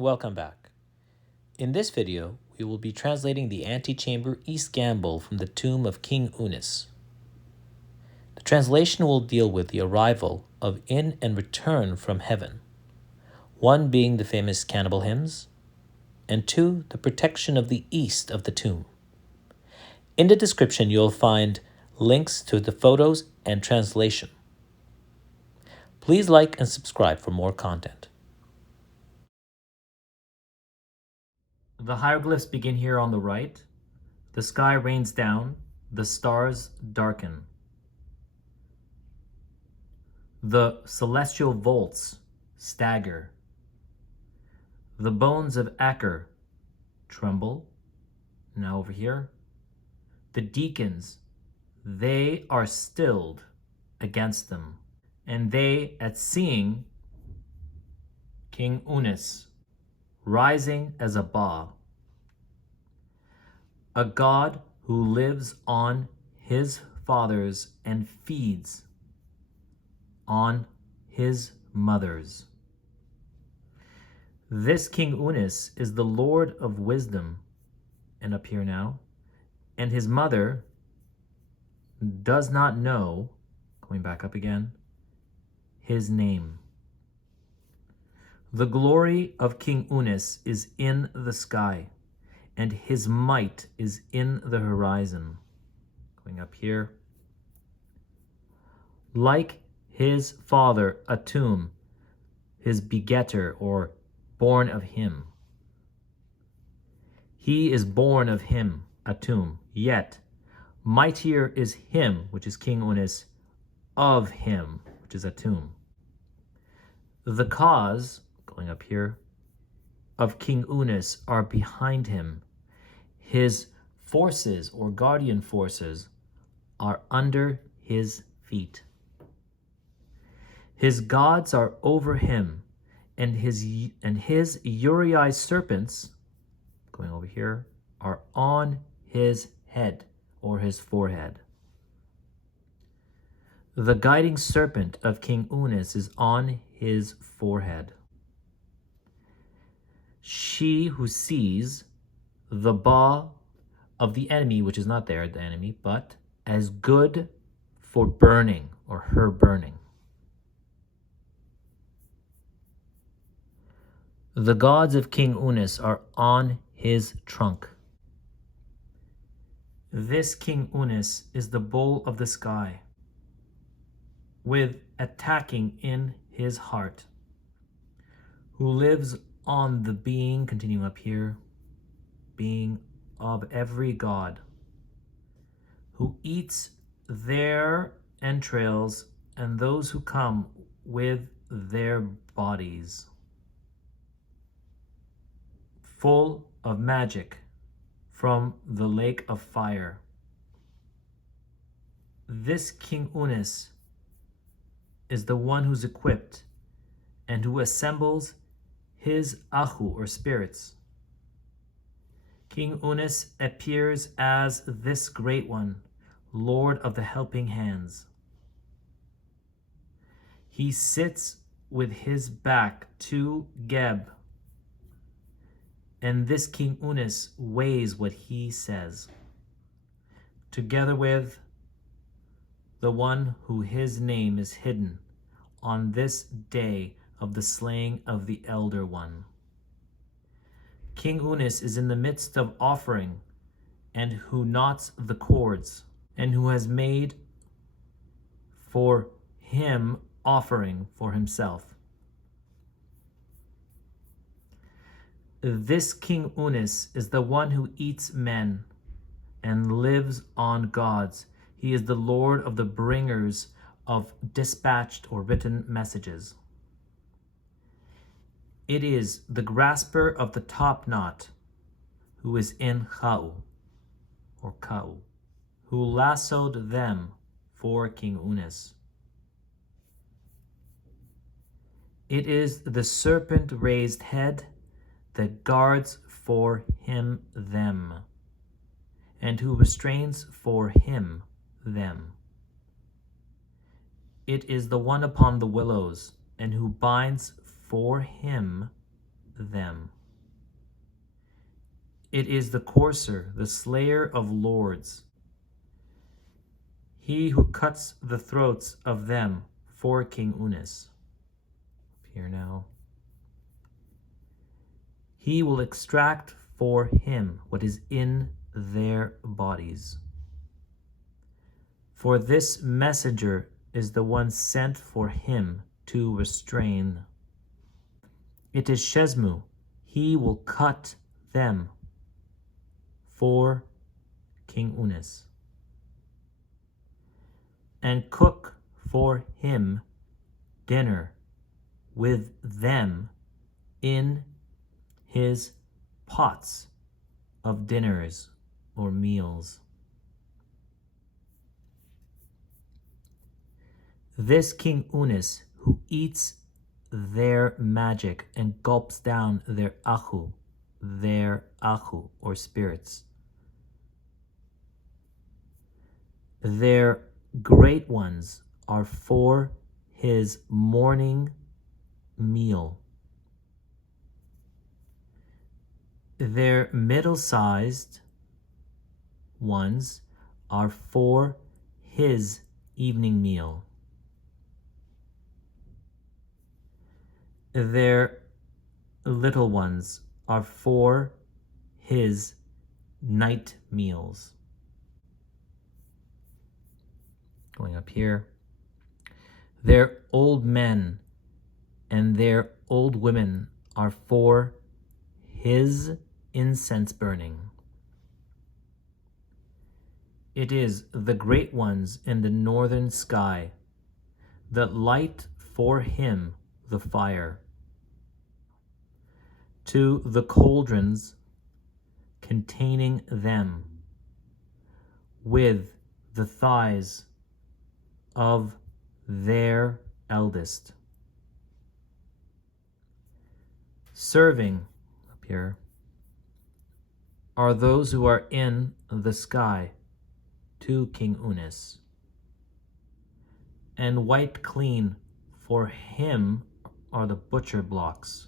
Welcome back. In this video, we will be translating the antechamber East Gable from the tomb of King Unis. The translation will deal with the arrival of in and return from heaven, one being the famous Cannibal hymns, and two, the protection of the east of the tomb. In the description, you'll find links to the photos and translation. Please like and subscribe for more content. The hieroglyphs begin here on the right. The sky rains down, the stars darken. The celestial vaults stagger. The bones of Aker tremble. Now over here. The deacons, they are stilled against them, and they, at seeing King Unis rising as a Ba, a god who lives on his fathers and feeds on his mothers. This King Unis is the Lord of wisdom, and up here now, and his mother does not know, going back up again, his name. The glory of King Unis is in the sky, and his might is in the horizon. Going up here. Like his father, Atum, his begetter, or born of him. He is born of him, Atum, yet mightier is him, which is King Unis, of him, which is Atum. The cause, going up here, of King Unis are behind him. His forces or guardian forces are under his feet. His gods are over him, and his Uri serpents, going over here, are on his head or his forehead. The guiding serpent of King Unis is on his forehead. She who sees the Ba of the enemy, which is not there, the enemy, but as good for burning, or her burning. The gods of King Unis are on his trunk. This King Unis is the bull of the sky, with attacking in his heart, who lives on the being, continuing up here, being of every god, who eats their entrails and those who come with their bodies, full of magic from the lake of fire. This King Unis is the one who's equipped and who assembles his Ahu, or spirits. King Unis appears as this great one, Lord of the helping hands. He sits with his back to Geb, and this King Unis weighs what he says, together with the one who his name is hidden on this day of the slaying of the Elder One. King Unis is in the midst of offering, and who knots the cords, and who has made for him offering for himself. This King Unis is the one who eats men and lives on gods. He is the Lord of the bringers of dispatched or written messages. It is the grasper of the top knot, who is in Chau, or Kau, who lassoed them for King Unis. It is the serpent-raised head that guards for him them, and who restrains for him them. It is the one upon the willows, and who binds for him them. It is the courser, the slayer of lords, he who cuts the throats of them for King Unis. Here now. He will extract for him what is in their bodies. For this messenger is the one sent for him to restrain. It is Shesmu, he will cut them for King Unis, and cook for him dinner with them in his pots of dinners or meals. This King Unis, who eats their magic and gulps down their ahu or spirits, their great ones are for his morning meal. Their middle-sized ones are for his evening meal. Their little ones are for his night meals. Going up here. Their old men and their old women are for his incense burning. It is the great ones in the northern sky that light for him the fire. To the cauldrons containing them with the thighs of their eldest. Serving, up here, are those who are in the sky to King Unis, and wiped clean for him are the butcher blocks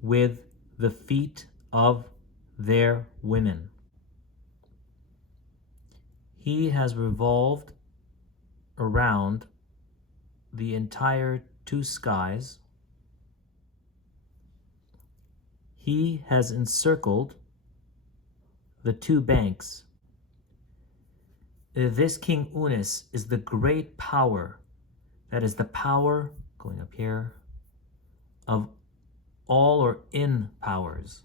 with the feet of their women. He has revolved around the entire two skies. He has encircled the two banks. This King Unis is the great power, that is the power, going up here, of all or in powers.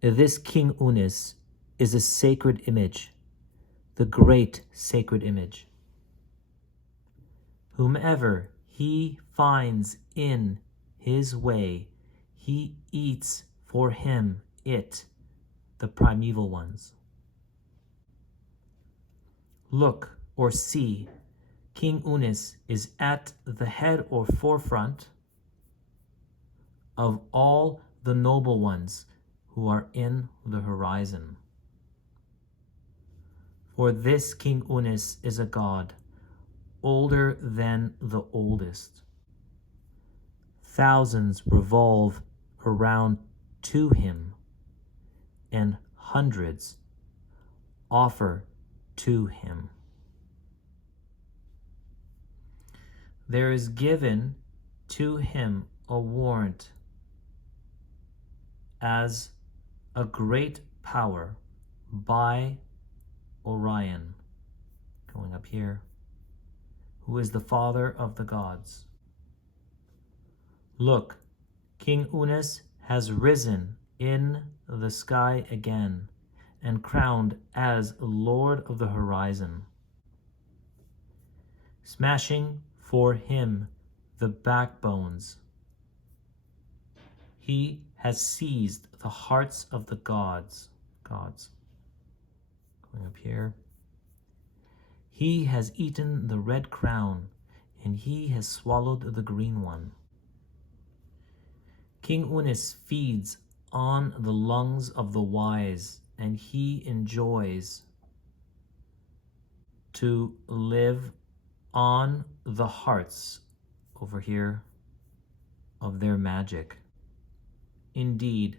This King Unis is a sacred image, the great sacred image. Whomever he finds in his way, he eats for him it, the primeval ones. Look or see, King Unis is at the head or forefront of all the noble ones who are in the horizon. For this King Unis is a god, older than the oldest. Thousands revolve around to him, and hundreds offer to him. There is given to him a warrant as a great power by Orion, going up here, who is the father of the gods. Look, King Unis has risen in the sky again and crowned as Lord of the Horizon, smashing for him the backbones. He has seized the hearts of the gods. Going up here. He has eaten the red crown, and he has swallowed the green one. King Unis feeds on the lungs of the wise, and he enjoys to live on the hearts over here of their magic. Indeed,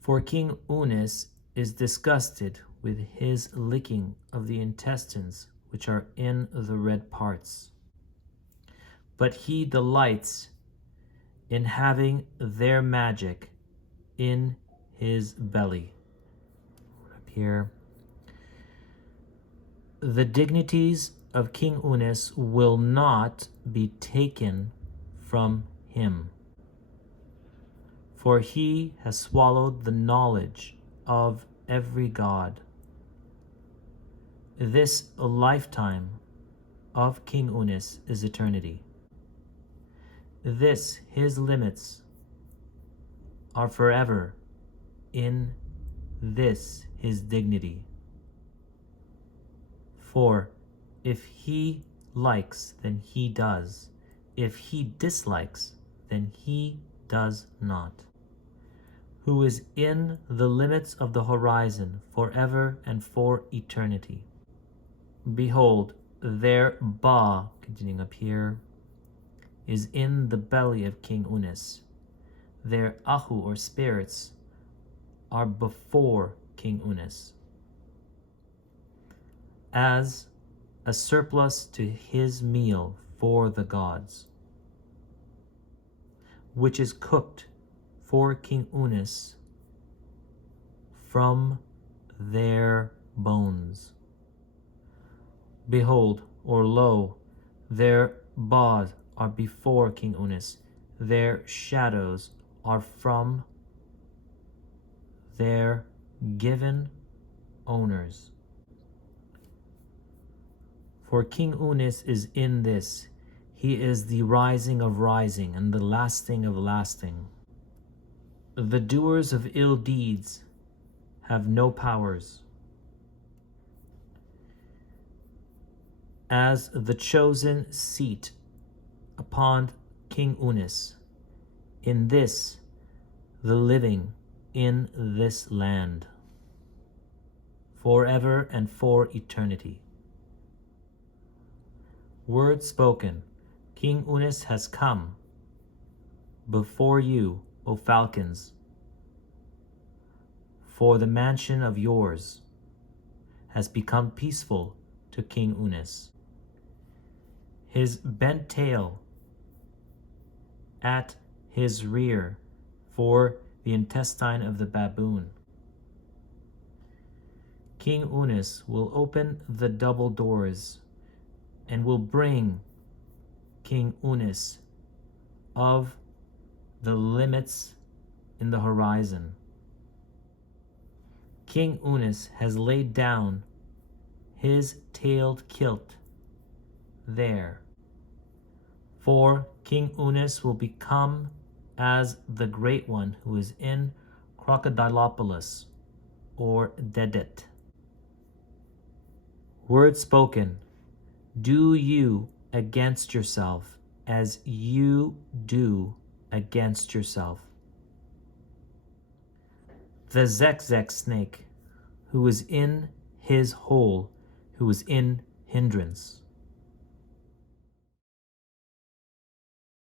for King Unis is disgusted with his licking of the intestines which are in the red parts, but he delights in having their magic in his belly. Up here. The dignities of King Unis will not be taken from him, for he has swallowed the knowledge of every god. This lifetime of King Unis is eternity. This his limits are forever in this his dignity. For if he likes, then he does. If he dislikes, then he does not. Who is in the limits of the horizon forever and for eternity. Behold, their Ba, continuing up here, is in the belly of King Unis. Their Ahu, or spirits, are before King Unis, as a surplus to his meal for the gods, which is cooked for King Unis from their bones. Behold, or lo, their Bas are before King Unis, their shadows are from their given owners. For King Unis is in this, he is the rising of rising and the lasting of lasting. The doers of ill deeds have no powers. As the chosen seat upon King Unis, in this the living in this land, forever and for eternity. Word spoken, King Unis has come before you, O falcons, for the mansion of yours has become peaceful to King Unis. His bent tail at his rear for the intestine of the baboon. King Unis will open the double doors and will bring King Unis of the limits in the horizon. King Unis has laid down his tailed kilt there, for King Unis will become as the Great One who is in Crocodilopolis, or Dedet. Word spoken, do you against yourself as you do against yourself. The Zekzek snake, who is in his hole, who is in hindrance.